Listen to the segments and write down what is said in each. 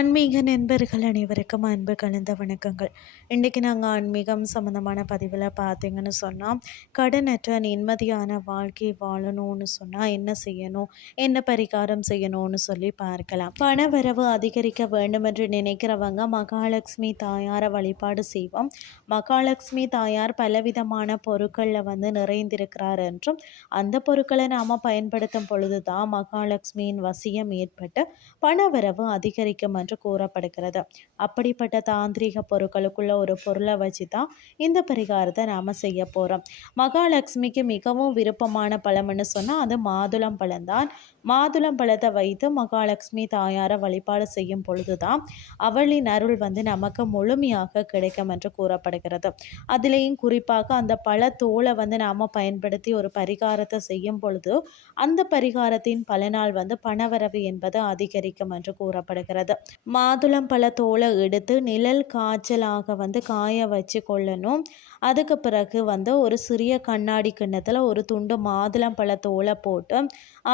ஆன்மீக நண்பர்கள் அனைவருக்கும் அன்பு கலந்த வணக்கங்கள். இன்றைக்கி நாங்கள் ஆன்மீகம் சம்மந்தமான பதிவில் பார்த்தீங்கன்னு சொன்னால் கடனற்ற நிம்மதியான வாழ்க்கை வாழணும்னு சொன்னால் என்ன செய்யணும் என்ன பரிகாரம் செய்யணும்னு சொல்லி பார்க்கலாம். பணவரவு அதிகரிக்க வேண்டும் என்று நினைக்கிறவங்க மகாலட்சுமி தாயாரை வழிபாடு செய்வோம். மகாலட்சுமி தாயார் பலவிதமான பொருட்களில் வந்து நிறைந்திருக்கிறார் என்றும் அந்த பொருட்களை நாம் பயன்படுத்தும் பொழுது தான் மகாலட்சுமியின் வசியம் ஏற்பட்டு பணவரவு அதிகரிக்கும் என்று கூறப்படுகிறது. அப்படிப்பட்ட தாந்திரிக பொருட்களுக்குள்ள ஒரு பொருளை வச்சு தான் இந்த பரிகாரத்தை நாம் செய்ய போகிறோம் மகாலட்சுமிக்கு மிகவும் விருப்பமான பழம்னு சொன்னால் அது மாதுளம் பழம்தான் மாதுளம் பழத்தை வைத்து மகாலட்சுமி தாயாரை வழிபாடு செய்யும் பொழுது தான் அவளின் அருள் வந்து நமக்கு முழுமையாக கிடைக்கும் என்று கூறப்படுகிறது. அதுலேயும் குறிப்பாக அந்த பழத்தோலை வந்து நாம் பயன்படுத்தி ஒரு பரிகாரத்தை செய்யும் பொழுது அந்த பரிகாரத்தின் பலனால் வந்து பணவரவு என்பது அதிகரிக்கும் என்று கூறப்படுகிறது. மாதுளம் பழ தோலை எடுத்து நிழல் காய்ச்சலாக வந்து காய வச்சு கொள்ளணும். அதுக்கு பிறகு வந்து ஒரு சிறிய கண்ணாடி கிண்ணத்தில் ஒரு துண்டு மாதுளம் பழ தோலை போட்டு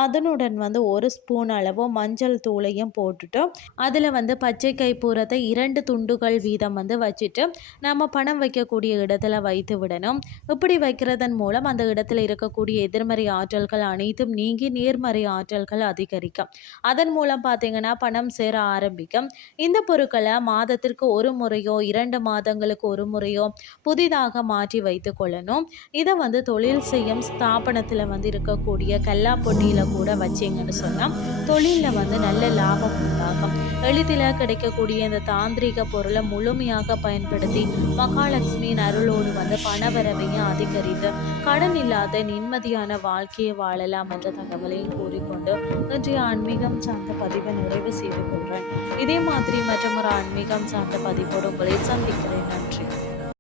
அதனுடன் வந்து ஒரு ஸ்பூன் அளவு மஞ்சள் தூளையும் போட்டுட்டு அதில் வந்து பச்சை கைப்பூரத்தை இரண்டு துண்டுகள் வீதம் வந்து வச்சுட்டு நம்ம பணம் வைக்கக்கூடிய இடத்துல வைத்து விடணும். இப்படி வைக்கிறதன் மூலம் அந்த இடத்துல இருக்கக்கூடிய எதிர்மறை ஆற்றல்கள் அனைத்தும் நீங்கி நேர்மறை ஆற்றல்கள் அதிகரிக்கும். அதன் மூலம் பார்த்தீங்கன்னா பணம் சேர ஆரம்பிக்கும். இந்த பொருட்களை மாதத்திற்கு ஒரு முறையோ இரண்டு மாதங்களுக்கு ஒரு முறையோ புதிதாக மாற்றி வைத்து கொள்ளணும். இதை வந்து தொழில் செய்யும் ஸ்தாபனத்தில் வந்து இருக்கக்கூடிய கல்லா பொட்டியில் கூட வச்சிங்கன்னு சொன்னால் தொழிலில் வந்து நல்ல லாபம் உண்டாகும் எளிதில் கிடைக்கக்கூடிய இந்த தாந்திரிக பொருளை முழுமையாக பயன்படுத்தி மகாலட்சுமியின் அருளோடு வந்து பணவரவையும் அதிகரித்து கடன் இல்லாத நிம்மதியான வாழ்க்கையை வாழலாம் என்ற தகவலையும் கூறிக்கொண்டு இன்றைய ஆன்மீகம் சார்ந்த பதிவை நிறைவு செய்து கொள்கிறேன். இதே மாதிரி மற்றும் ஒரு ஆன்மீகம் சார்ந்த பதிவோடு உங்களை சந்திக்கிறேன். நன்றி.